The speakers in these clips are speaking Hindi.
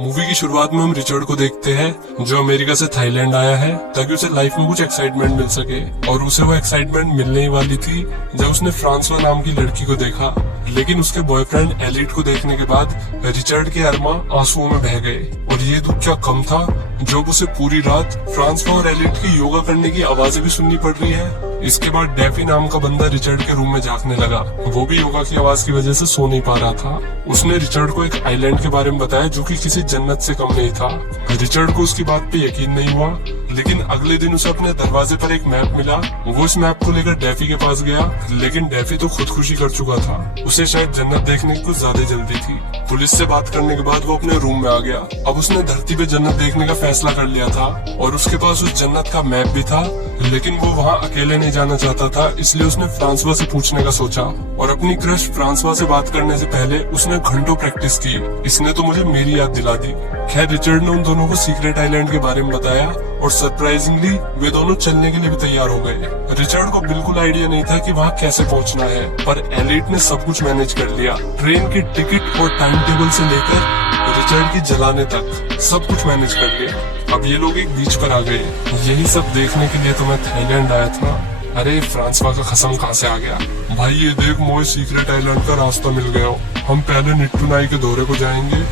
मूवी की शुरुआत में हम रिचर्ड को देखते हैं जो अमेरिका से थाईलैंड आया है ताकि उसे लाइफ में कुछ एक्साइटमेंट मिल सके, और उसे वो एक्साइटमेंट मिलने ही वाली थी जब उसने फ्रांसवा नाम की लड़की को देखा। लेकिन उसके बॉयफ्रेंड एलिट को देखने के बाद रिचर्ड के अरमा आंसुओं में बह गए, और ये दुख क्या कम था जब उसे पूरी रात फ्रांसवा और एलिट की योगा करने की आवाजें भी सुननी पड़ रही है। इसके बाद डेफी नाम का बंदा रिचर्ड के रूम में झांकने लगा। वो भी योगा की आवाज की वजह से सो नहीं पा रहा था। उसने रिचर्ड को एक आइलैंड के बारे में बताया जो कि किसी जन्नत से कम नहीं था। रिचर्ड को उसकी बात पे यकीन नहीं हुआ, लेकिन अगले दिन उसे अपने दरवाजे पर एक मैप मिला। वो इस मैप को लेकर डेफी के पास गया, लेकिन डेफी तो खुदकुशी कर चुका था। उसे शायद जन्नत देखने की कुछ ज्यादा जल्दी थी। पुलिस से बात करने के बाद वो अपने रूम में आ गया। अब उसने धरती पे जन्नत देखने का फैसला कर लिया था, और उसके पास उस जन्नत का मैप भी था, लेकिन वो वहाँ अकेले नहीं जाना चाहता था। इसलिए उसने फ्रांसवा से पूछने का सोचा, और अपनी क्रश फ्रांसवा से बात करने से पहले उसने घंटों प्रैक्टिस की। इसने तो मुझे मेरी याद दिला दी। खैर, रिचर्ड ने उन दोनों को सीक्रेट आइलैंड के बारे में बताया, और सरप्राइजिंगली वे दोनों चलने के लिए भी तैयार हो गए। रिचर्ड को बिल्कुल आइडिया नहीं था कि वहाँ कैसे पहुँचना है, पर एलिट ने सब कुछ मैनेज कर लिया। ट्रेन की टिकट और टाइम टेबल से लेकर रिचर्ड की जलाने तक सब कुछ मैनेज कर लिया। अब ये लोग एक बीच पर आ गए। यही सब देखने के लिए तो मैं थाईलैंड आया था। अरे फ्रांसवा का खसम कहाँ से आ गया? भाई ये देख, मोए सीक्रेट आइलैंड का रास्ता मिल गया। हम पहले निट्टू नाई के दौरे को जाएंगे,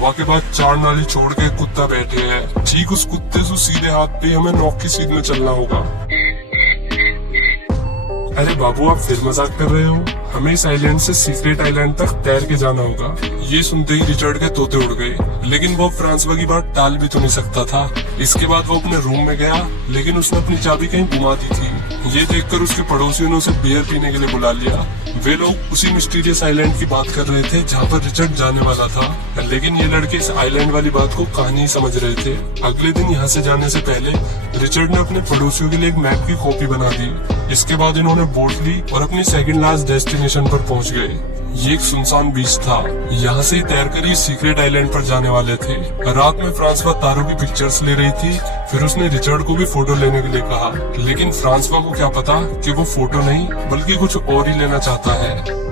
वहाँ के बाद 4 नाली छोड़ के कुत्ता बैठे है, ठीक उस कुत्ते से सीधे हाथ पे हमें नॉक की सीध में चलना होगा। अरे बाबू, आप फिर मजाक कर रहे हो? हमें इस आइलैंड से सीक्रेट आइलैंड तक तैर के जाना होगा। ये सुनते ही रिचर्ड के तोते उड़ गए, लेकिन वो फ्रांसवा की बात टाल भी तो नहीं सकता था। इसके बाद वो अपने रूम में गया, लेकिन उसने अपनी चाबी कहीं गुमा दी थी। ये देखकर उसके पड़ोसियों ने उसे बियर पीने के लिए बुला लिया। वे लोग उसी मिस्टीरियस आइलैंड की बात कर रहे थे जहाँ पर रिचर्ड जाने वाला था, लेकिन ये लड़के इस आइलैंड वाली बात को कहानी समझ रहे थे। अगले दिन यहाँ से जाने से पहले रिचर्ड ने अपने पड़ोसियों के लिए एक मैप की कॉपी बना दी। इसके बाद इन्होंने बोट ली और अपनी सेकंड लास्ट डेस्टिनेशन पर पहुंच गए। ये एक सुनसान बीच था। यहाँ से तैरकर ये सीक्रेट आइलैंड पर जाने वाले थे। रात में फ्रांसवा तारों की पिक्चर्स ले रही थी। फिर उसने रिचर्ड को भी फोटो लेने के लिए कहा, लेकिन फ्रांसवा को क्या पता कि वो फोटो नहीं बल्कि कुछ और ही लेना चाहता है।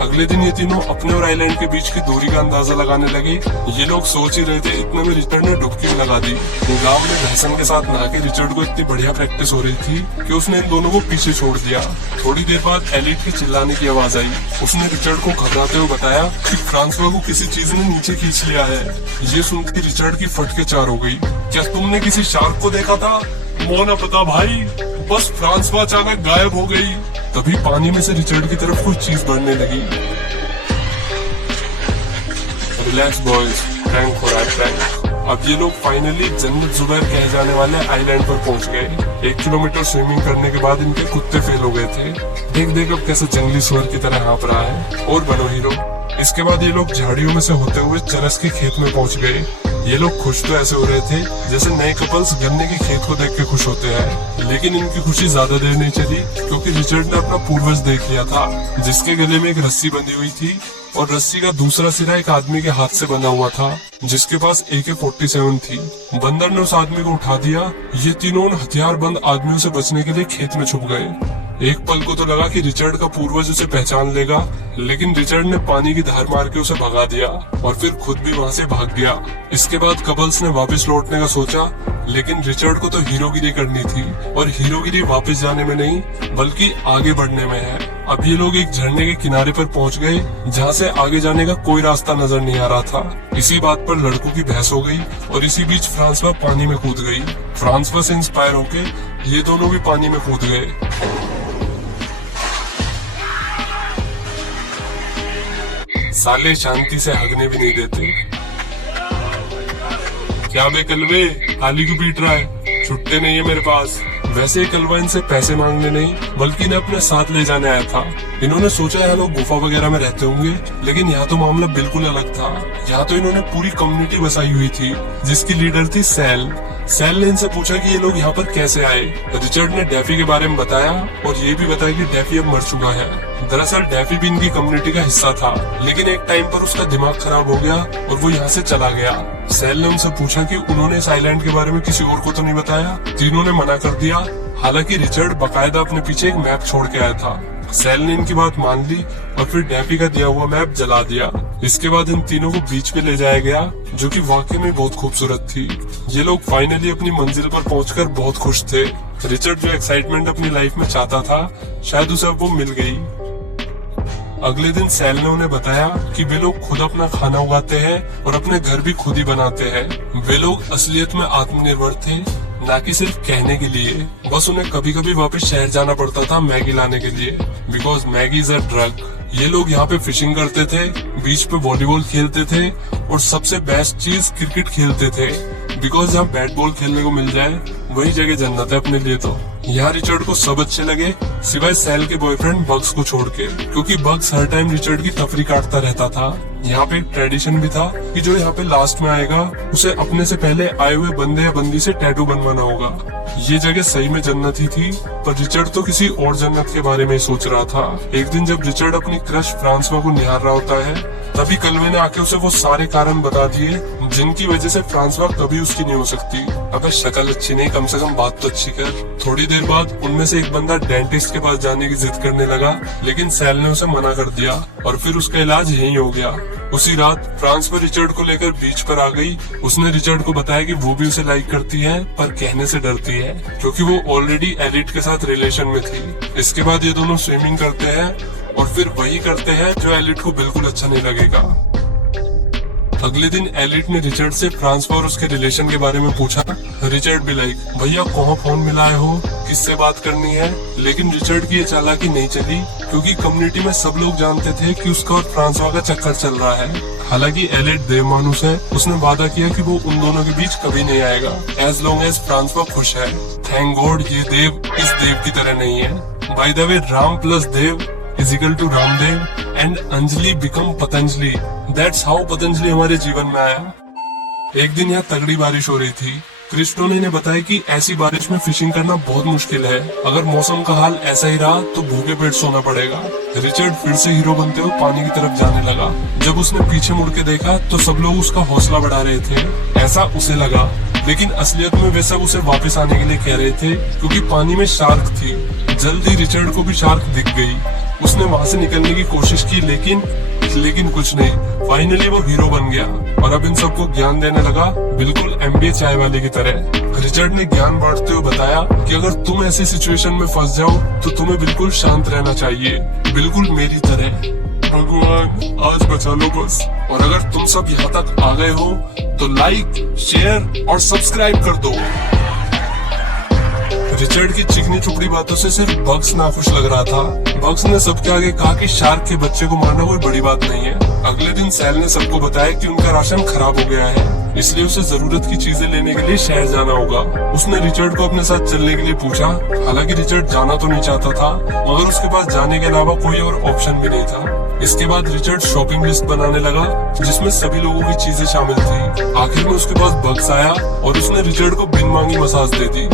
अगले दिन ये तीनों अपने और आइलैंड के बीच की दूरी का अंदाजा लगाने लगे। ये लोग सोच ही रहे थे, इतने में रिचर्ड ने डुबकी लगा दी। गांव में भैंसन के साथ नहा के रिचर्ड को इतनी बढ़िया प्रैक्टिस हो रही थी कि उसने इन दोनों को पीछे छोड़ दिया। थोड़ी देर बाद एलिट के चिल्लाने की आवाज आई। उसने रिचर्ड को घबराते हुए बताया कि फ्रांसवा को किसी चीज ने नीचे खींच लिया है। ये सुनकर रिचर्ड की फटके चार हो गई। क्या तुमने किसी शार्क को देखा था? मोना पता भाई, बस फ्रांसवा अचानक गायब हो गई। तभी पानी में से रिचर्ड की तरफ कोई चीज बढ़ने लगी। रिलैक्स बॉयज, प्रैंक हो रहा है, प्रैंक। अब ये लोग फाइनली जन्नत जुबैर कहे जाने वाले आइलैंड पर पहुंच गए। 1 किलोमीटर स्विमिंग करने के बाद इनके कुत्ते फेल हो गए थे। देख देख अब कैसे जंगली सुअर की तरह हाँफ रहा है। और बनो हीरो। इसके बाद ये लोग झाड़ियों में से होते हुए चरस के खेत में पहुंच गए। ये लोग खुश तो ऐसे हो रहे थे जैसे नए कपल्स गन्ने के खेत को देख के खुश होते हैं, लेकिन इनकी खुशी ज्यादा देर नहीं चली, क्योंकि रिचर्ड ने अपना पूर्वज देख लिया था, जिसके गले में एक रस्सी बंधी हुई थी, और रस्सी का दूसरा सिरा एक आदमी के हाथ से बंधा हुआ था, जिसके पास AK-47 थी। बंदर ने उस आदमी को उठा दिया। ये तीनों उन हथियारबंद आदमियों से बचने के लिए खेत में छुप गए। एक पल को तो लगा कि रिचर्ड का पूर्वज उसे पहचान लेगा, लेकिन रिचर्ड ने पानी की धार मार के उसे भगा दिया, और फिर खुद भी वहाँ से भाग गया। इसके बाद कपल्स ने वापस लौटने का सोचा, लेकिन रिचर्ड को तो हीरोगिरी करनी थी, और हीरोगिरी वापस जाने में नहीं बल्कि आगे बढ़ने में है। अब ये लोग एक झरने के किनारे पर पहुंच गए, जहाँ से आगे जाने का कोई रास्ता नजर नहीं आ रहा था। इसी बात पर लड़कों की बहस हो गई, और इसी बीच फ्रांसवा पानी में कूद गई। फ्रांसवा से इंस्पायर होके ये दोनों भी पानी में कूद गए। साले शांति से हगने भी नहीं देते। क्या बे कलवे, खाली क्यों पीट रहा है? छुट्टे नहीं है मेरे पास। वैसे कलवा इनसे पैसे मांगने नहीं बल्कि इन्हें अपने साथ ले जाने आया था। इन्होंने सोचा यह लोग गुफा वगैरह में रहते होंगे, लेकिन यहाँ तो मामला बिल्कुल अलग था। यहाँ तो इन्होंने पूरी कम्युनिटी बसाई हुई थी, जिसकी लीडर थी सैल। सैल ने इनसे पूछा कि ये लोग यहाँ पर कैसे आए। रिचर्ड ने डेफी के बारे में बताया, और ये भी बताया कि डेफी अब मर चुका है। दरअसल डेफी भी इनकी कम्युनिटी का हिस्सा था, लेकिन एक टाइम पर उसका दिमाग खराब हो गया और वो यहाँ से चला गया। सैल ने उनसे पूछा कि उन्होंने इस आइलैंड के बारे में किसी और को तो नहीं बताया। तीनों ने मना कर दिया। हालांकि रिचर्ड बकायदा अपने पीछे एक मैप छोड़ के आया था। सेल ने इनकी बात मान ली और फिर डैफी का दिया हुआ मैप जला दिया। इसके बाद इन तीनों को बीच पे ले जाया गया, जो कि वाकई में बहुत खूबसूरत थी। ये लोग फाइनली अपनी मंजिल पर पहुंचकर बहुत खुश थे। रिचर्ड जो एक्साइटमेंट अपनी लाइफ में चाहता था, शायद उसे अब वो मिल गई। अगले दिन सेल ने उन्हें बताया कि वे लोग खुद अपना खाना उगाते हैं और अपने घर भी खुद ही बनाते हैं। वे लोग असलियत में आत्मनिर्भर थे, ना कि सिर्फ कहने के लिए। बस उन्हें कभी कभी वापस शहर जाना पड़ता था मैगी लाने के लिए, because Maggi is a drug. ये लोग यहाँ पे फिशिंग करते थे, बीच पे वॉलीबॉल खेलते थे और सबसे बेस्ट चीज क्रिकेट खेलते थे, बिकॉज जहाँ बैट बॉल खेलने को मिल जाए वही जगह जन्नत है अपने लिए। तो यहाँ रिचर्ड को सब अच्छे लगे, सिवाय सेल के बॉयफ्रेंड बग्स को छोड़ के, क्योंकि बग्स हर टाइम रिचर्ड की तफरी काटता रहता था। यहाँ पे एक ट्रेडिशन भी था कि जो यहाँ पे लास्ट में आएगा उसे अपने से पहले आए हुए बंदे या बंदी से टैटू बनवाना होगा। ये जगह सही में जन्नत ही थी, पर रिचर्ड तो किसी और जन्नत के बारे में ही सोच रहा था। एक दिन जब रिचर्ड अपनी क्रश फ्रांसवा को निहार रहा होता है, तभी कलवे ने आके उसे वो सारे कारण बता दिए जिनकी वजह से फ्रांसवा कभी उसकी नहीं हो सकती। अबे शक्ल अच्छी नहीं, कम से कम बात तो अच्छी कर। थोड़ी देर बाद उनमें से एक बंदा डेंटिस्ट के पास जाने की जिद करने लगा, लेकिन सेल ने उसे मना कर दिया और फिर उसका इलाज यहीं हो गया। उसी रात फ्रांस पर रिचर्ड को लेकर बीच पर आ गई। उसने रिचर्ड को बताया कि वो भी उसे लाइक करती है, पर कहने से डरती है क्योंकि वो ऑलरेडी एलिट के साथ रिलेशन में थी। इसके बाद ये दोनों स्विमिंग करते हैं और फिर वही करते हैं जो एलिट को बिल्कुल अच्छा नहीं लगेगा। अगले दिन एलिट ने रिचर्ड से फ्रांसवा और उसके रिलेशन के बारे में पूछा। रिचर्ड भी लाइक, भैया कहाँ फोन मिलाए हो, किससे बात करनी है? लेकिन रिचर्ड की ये चालाकी नहीं चली, क्योंकि कम्युनिटी में सब लोग जानते थे कि उसका और फ्रांसवा का चक्कर चल रहा है। हालांकि एलिट देव मानुस है, उसने वादा किया कि वो उन दोनों के बीच कभी नहीं आएगा, एज लॉन्ग एज फ्रांसवा खुश है। थैंक गॉड ये देव इस देव की तरह नहीं है। By the way, Ram plus Dev is equal to Ramdev and Anjali become Patanjali. That's how Patanjali हमारे जीवन में आया। एक दिन यहाँ तगड़ी बारिश हो रही थी। क्रिस्टो ने इन्हें बताया कि ऐसी बारिश में फिशिंग करना बहुत मुश्किल है। अगर मौसम का हाल ऐसा ही रहा तो भूखे पेट सोना पड़ेगा। रिचर्ड फिर से हीरो बनते हुए पानी की तरफ जाने लगा। जब उसने पीछे मुड़ के देखा तो सब लोग उसका हौसला बढ़ा रहे थे, ऐसा उसे लगा। लेकिन असलियत में वे सब उसे वापस आने के लिए कह रहे थे, क्योंकि पानी में शार्क थी। जल्दी रिचर्ड को भी शार्क दिख गई। उसने वहाँ से निकलने की कोशिश की, लेकिन कुछ नहीं। फाइनली वो हीरो बन गया और अब इन सबको ज्ञान देने लगा, बिल्कुल MBA चाय वाले की तरह। रिचर्ड ने ज्ञान बांटते हुए बताया कि अगर तुम ऐसी सिचुएशन में फंस जाओ तो तुम्हें बिल्कुल शांत रहना चाहिए, बिल्कुल मेरी तरह। भगवान आज बचा लो बस। और अगर तुम सब यहाँ तक आ गए हो तो लाइक, शेयर और सब्सक्राइब कर दो। रिचर्ड की चिकनी चुपड़ी बातों से सिर्फ बग्स नाखुश लग रहा था। बग्स ने सबके आगे कहा कि शार्क के बच्चे को मारना कोई बड़ी बात नहीं है। अगले दिन सेल ने सबको बताया कि उनका राशन खराब हो गया है, इसलिए उसे जरूरत की चीजें लेने के लिए शहर जाना होगा। उसने रिचर्ड को अपने साथ चलने के लिए पूछा। हालांकि रिचर्ड जाना तो नहीं चाहता था, मगर उसके पास जाने के अलावा कोई और ऑप्शन भी नहीं था। इसके बाद रिचर्ड शॉपिंग लिस्ट बनाने लगा, जिसमें सभी लोगों की चीजें शामिल थी। आखिर में उसके पास बग्स आया और उसने रिचर्ड को बिन मांगी मसाज दे दी।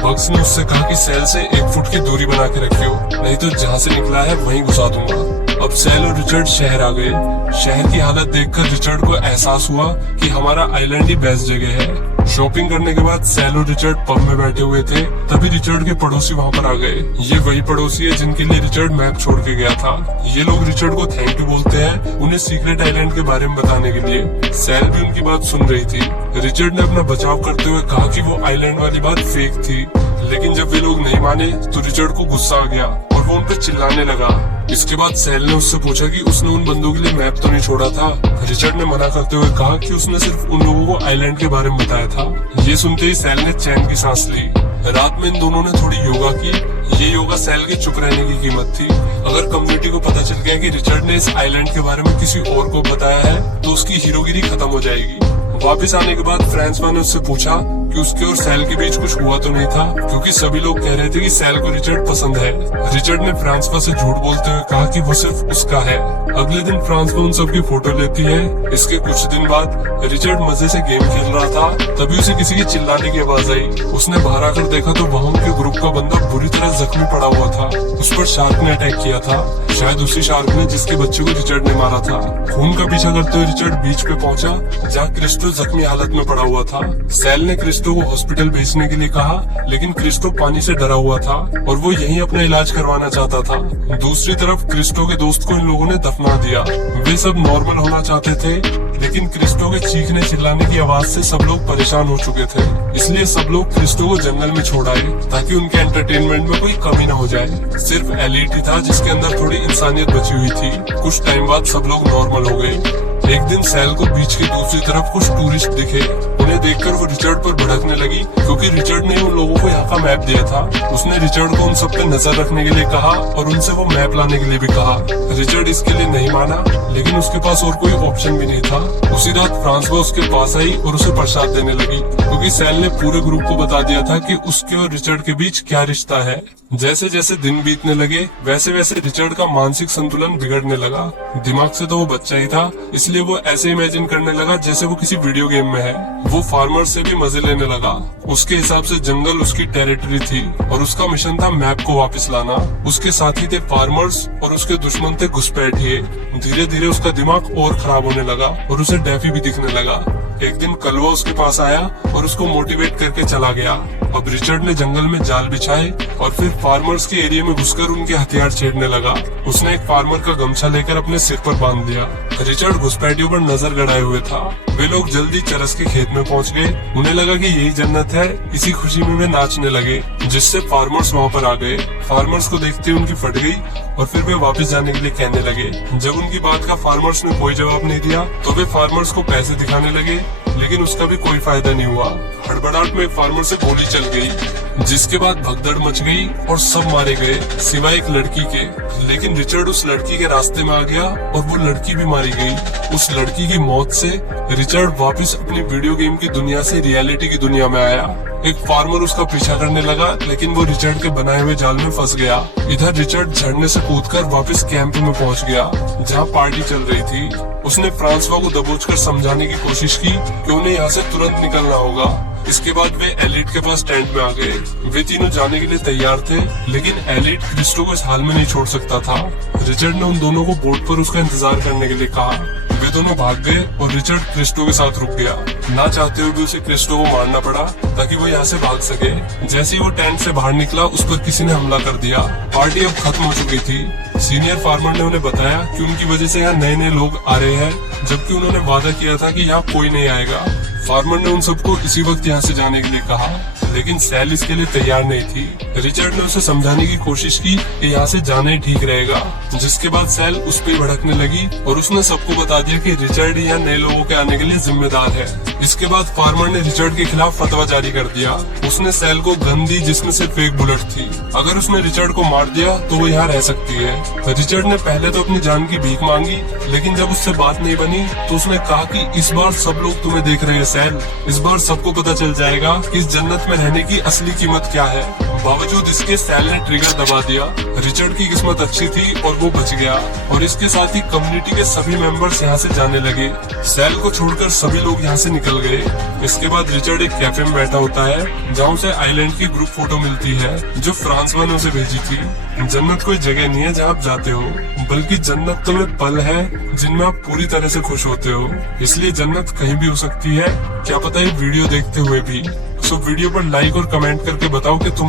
बग्स ने उससे कहा कि सेल से 1 फुट की दूरी बना के रखियो, नहीं तो जहाँ से निकला है वहीं घुसा दूंगा। अब सेल और रिचर्ड शहर आ गए। शहर की हालत देखकर रिचर्ड को एहसास हुआ कि हमारा आइलैंड ही बेस्ट जगह है। शॉपिंग करने के बाद सेल और रिचर्ड पब में बैठे हुए थे, तभी रिचर्ड के पड़ोसी वहाँ पर आ गए। ये वही पड़ोसी है जिनके लिए रिचर्ड मैप छोड़ के गया था। ये लोग रिचर्ड को थैंक यू बोलते हैं, उन्हें सीक्रेट आइलैंड के बारे में बताने के लिए। सेल भी उनकी बात सुन रही थी। रिचर्ड ने अपना बचाव करते हुए कहा कि वो आइलैंड वाली बात फेक थी, लेकिन जब वे लोग नहीं माने तो रिचर्ड को गुस्सा आ गया और वो उन पर चिल्लाने लगा। इसके बाद सेल ने उससे पूछा कि उसने उन बंदों के लिए मैप तो नहीं छोड़ा था। रिचर्ड ने मना करते हुए कहा कि उसने सिर्फ उन लोगों को आइलैंड के बारे में बताया था। ये सुनते ही सेल ने चैन की सांस ली। रात में इन दोनों ने थोड़ी योगा की। ये योगा सेल के चुप रहने की कीमत थी। अगर कम्युनिटी को पता चल गया कि रिचर्ड ने इस आइलैंड के बारे में किसी और को बताया है तो उसकी हीरोगिरी खत्म हो जाएगी। वापस आने के बाद फ्रांसवा ने उससे पूछा कि उसके और सेल के बीच कुछ हुआ तो नहीं था, क्योंकि सभी लोग कह रहे थे कि सेल को रिचर्ड पसंद है। रिचर्ड ने फ्रांसवा से झूठ बोलते हुए कहा कि वो सिर्फ उसका है। अगले दिन फ्रांसवा उन सबकी फोटो लेती है। इसके कुछ दिन बाद रिचर्ड मजे से गेम खेल रहा था, तभी उसे किसी के चिल्लाने की आवाज आई। उसने बाहर आकर देखा तो वहाँ उनके ग्रुप का बंदा बुरी तरह जख्मी पड़ा हुआ था। उस पर शार्क ने अटैक किया था, शायद उसी शार्क ने जिसके बच्चे को रिचर्ड ने मारा था। खून का पीछा करते हुए रिचर्ड बीच पे पहुंचा, जहाँ क्रिस्टो जख्मी हालत में पड़ा हुआ था। सेल ने क्रिस्टो क्रिस्टो को हॉस्पिटल भेजने के लिए कहा, लेकिन क्रिस्टो पानी से डरा हुआ था और वो यहीं अपना इलाज करवाना चाहता था। दूसरी तरफ क्रिस्टो के दोस्त को इन लोगों ने दफना दिया। वे सब नॉर्मल होना चाहते थे, लेकिन क्रिस्टो के चीखने चिल्लाने की आवाज से सब लोग परेशान हो चुके थे। इसलिए सब लोग क्रिस्टो को जंगल में छोड़ आए ताकि उनके एंटरटेनमेंट में कोई कमी न हो जाए। सिर्फ एलिट ही था जिसके अंदर थोड़ी इंसानियत बची हुई थी। कुछ टाइम बाद सब लोग नॉर्मल हो गए। एक दिन सैल को बीच की दूसरी तरफ कुछ टूरिस्ट दिखे। उन्हें देखकर वो रिचर्ड पर भड़कने लगी, क्योंकि रिचर्ड ने उन लोगों को यहाँ का मैप दिया था। उसने रिचर्ड को उन सब पे नजर रखने के लिए कहा और उनसे वो मैप लाने के लिए भी कहा। रिचर्ड इसके लिए नहीं माना, लेकिन उसके पास और कोई ऑप्शन भी नहीं था। उसी रात फ्रांसवा उसके पास आई और उसे प्रसाद देने लगी, क्योंकि सैल ने पूरे ग्रुप को बता दिया था कि उसके और रिचर्ड के बीच क्या रिश्ता है। जैसे जैसे दिन बीतने लगे, वैसे वैसे रिचर्ड का मानसिक संतुलन बिगड़ने लगा। दिमाग से तो वो बच्चा ही था, इसलिए वो ऐसे इमेजिन करने लगा जैसे वो किसी वीडियो गेम में है। वो फार्मर से भी मजे लेने लगा। उसके हिसाब से जंगल उसकी टेरिटरी थी और उसका मिशन था मैप को वापस लाना। उसके साथी थे फार्मर्स और उसके दुश्मन थे घुसपैठिए। धीरे धीरे उसका दिमाग और खराब होने लगा और उसे डैफी भी दिखने लगा। एक दिन कलवा उसके पास आया और उसको मोटिवेट करके चला गया। अब रिचर्ड ने जंगल में जाल बिछाए और फिर फार्मर्स के एरिया में घुसकर उनके हथियार छेड़ने लगा। उसने एक फार्मर का गमछा लेकर अपने सिर पर बांध दिया। रिचर्ड घुसपैठियों पर नजर गड़ाए हुए था। वे लोग जल्दी चरस के खेत में पहुंच गए। उन्हें लगा कि यही जन्नत है। इसी खुशी में वे नाचने लगे, जिससे फार्मर्स वहां पर आ गए। फार्मर्स को देखते ही उनकी फट गई और फिर वे वापस जाने के लिए कहने लगे। जब उनकी बात का फार्मर्स ने कोई जवाब नहीं दिया तो वे फार्मर्स को पैसे दिखाने लगे, लेकिन उसका भी कोई फायदा नहीं हुआ। हड़बड़ाहट में फार्मर से गोली चल गई, जिसके बाद भगदड़ मच गई और सब मारे गए सिवाय एक लड़की के। लेकिन रिचर्ड उस लड़की के रास्ते में आ गया और वो लड़की भी मारी गई। उस लड़की की मौत से रिचर्ड वापस अपनी वीडियो गेम की दुनिया से रियलिटी की दुनिया में आया। एक फार्मर उसका पीछा करने लगा, लेकिन वो रिचर्ड के बनाए हुए जाल में फंस गया। इधर रिचर्ड झरने से कूदकर वापस कैंप में पहुंच गया, जहां पार्टी चल रही थी। उसने फ्रांसवा को दबोचकर समझाने की कोशिश की कि उन्हें यहाँ से तुरंत निकलना होगा। इसके बाद वे एलिट के पास टेंट में आ गए। वे तीनों जाने के लिए तैयार थे, लेकिन एलिट क्रिस्टो को इस हाल में नहीं छोड़ सकता था। रिचर्ड ने उन दोनों को बोट पर उसका इंतजार करने के लिए कहा। वे दोनों भाग गए और रिचर्ड क्रिस्टो के साथ रुक गया। ना चाहते हुए भी उसे क्रिस्टो को मारना पड़ा ताकि वो यहाँ से भाग सके। जैसे ही वो टेंट से बाहर निकला, उस पर किसी ने हमला कर दिया। पार्टी अब खत्म हो चुकी थी। सीनियर फार्मर ने उन्हें बताया कि उनकी वजह से यहाँ नए नए लोग आ रहे हैं, जबकि उन्होंने वादा किया था कि यहाँ कोई नहीं आएगा। फार्मर ने उन सबको इसी वक्त यहाँ से जाने के लिए कहा, लेकिन सैल इसके लिए तैयार नहीं थी। रिचर्ड ने उसे समझाने की कोशिश की कि यहाँ से जाना ही ठीक रहेगा, जिसके बाद सैल उस पर भड़कने लगी और उसने सबको बता दिया कि रिचर्ड यहाँ नए लोगों के आने के लिए जिम्मेदार है। इसके बाद फार्मर ने रिचर्ड के खिलाफ फतवा जारी कर दिया। उसने सैल को गन दी जिसमें सिर्फ एक बुलेट थी। अगर उसने रिचर्ड को मार दिया तो वो यहाँ रह सकती है। रिचर्ड ने पहले तो अपनी जान की भीख मांगी, लेकिन जब उससे बात नहीं बनी तो उसने कहा कि इस बार सब लोग तुम्हें देख रहे हैं सैल। इस बार सबको पता चल जाएगा कि इस जन्नत में रहने की असली कीमत क्या है। बावजूद इसके सैल ने ट्रिगर दबा दिया। रिचर्ड की किस्मत अच्छी थी और वो बच गया, और इसके साथ ही कम्युनिटी के सभी मेंबर्स यहाँ से जाने लगे। सैल को छोड़कर सभी लोग यहाँ से निकल गए। इसके बाद रिचर्ड एक कैफे में बैठा होता है, जहाँ उसे आइलैंड की ग्रुप फोटो मिलती है जो फ्रांसवा ने उसे भेजी थी। जन्नत कोई जगह नहीं है जहाँ आप जाते हो, बल्कि जन्नत तो वे पल है जिनमें आप पूरी तरह से खुश होते हो। इसलिए जन्नत कहीं भी हो सकती है, क्या पता ये वीडियो देखते हुए भी। सो वीडियो पर लाइक और कमेंट करके बताओ कि तुम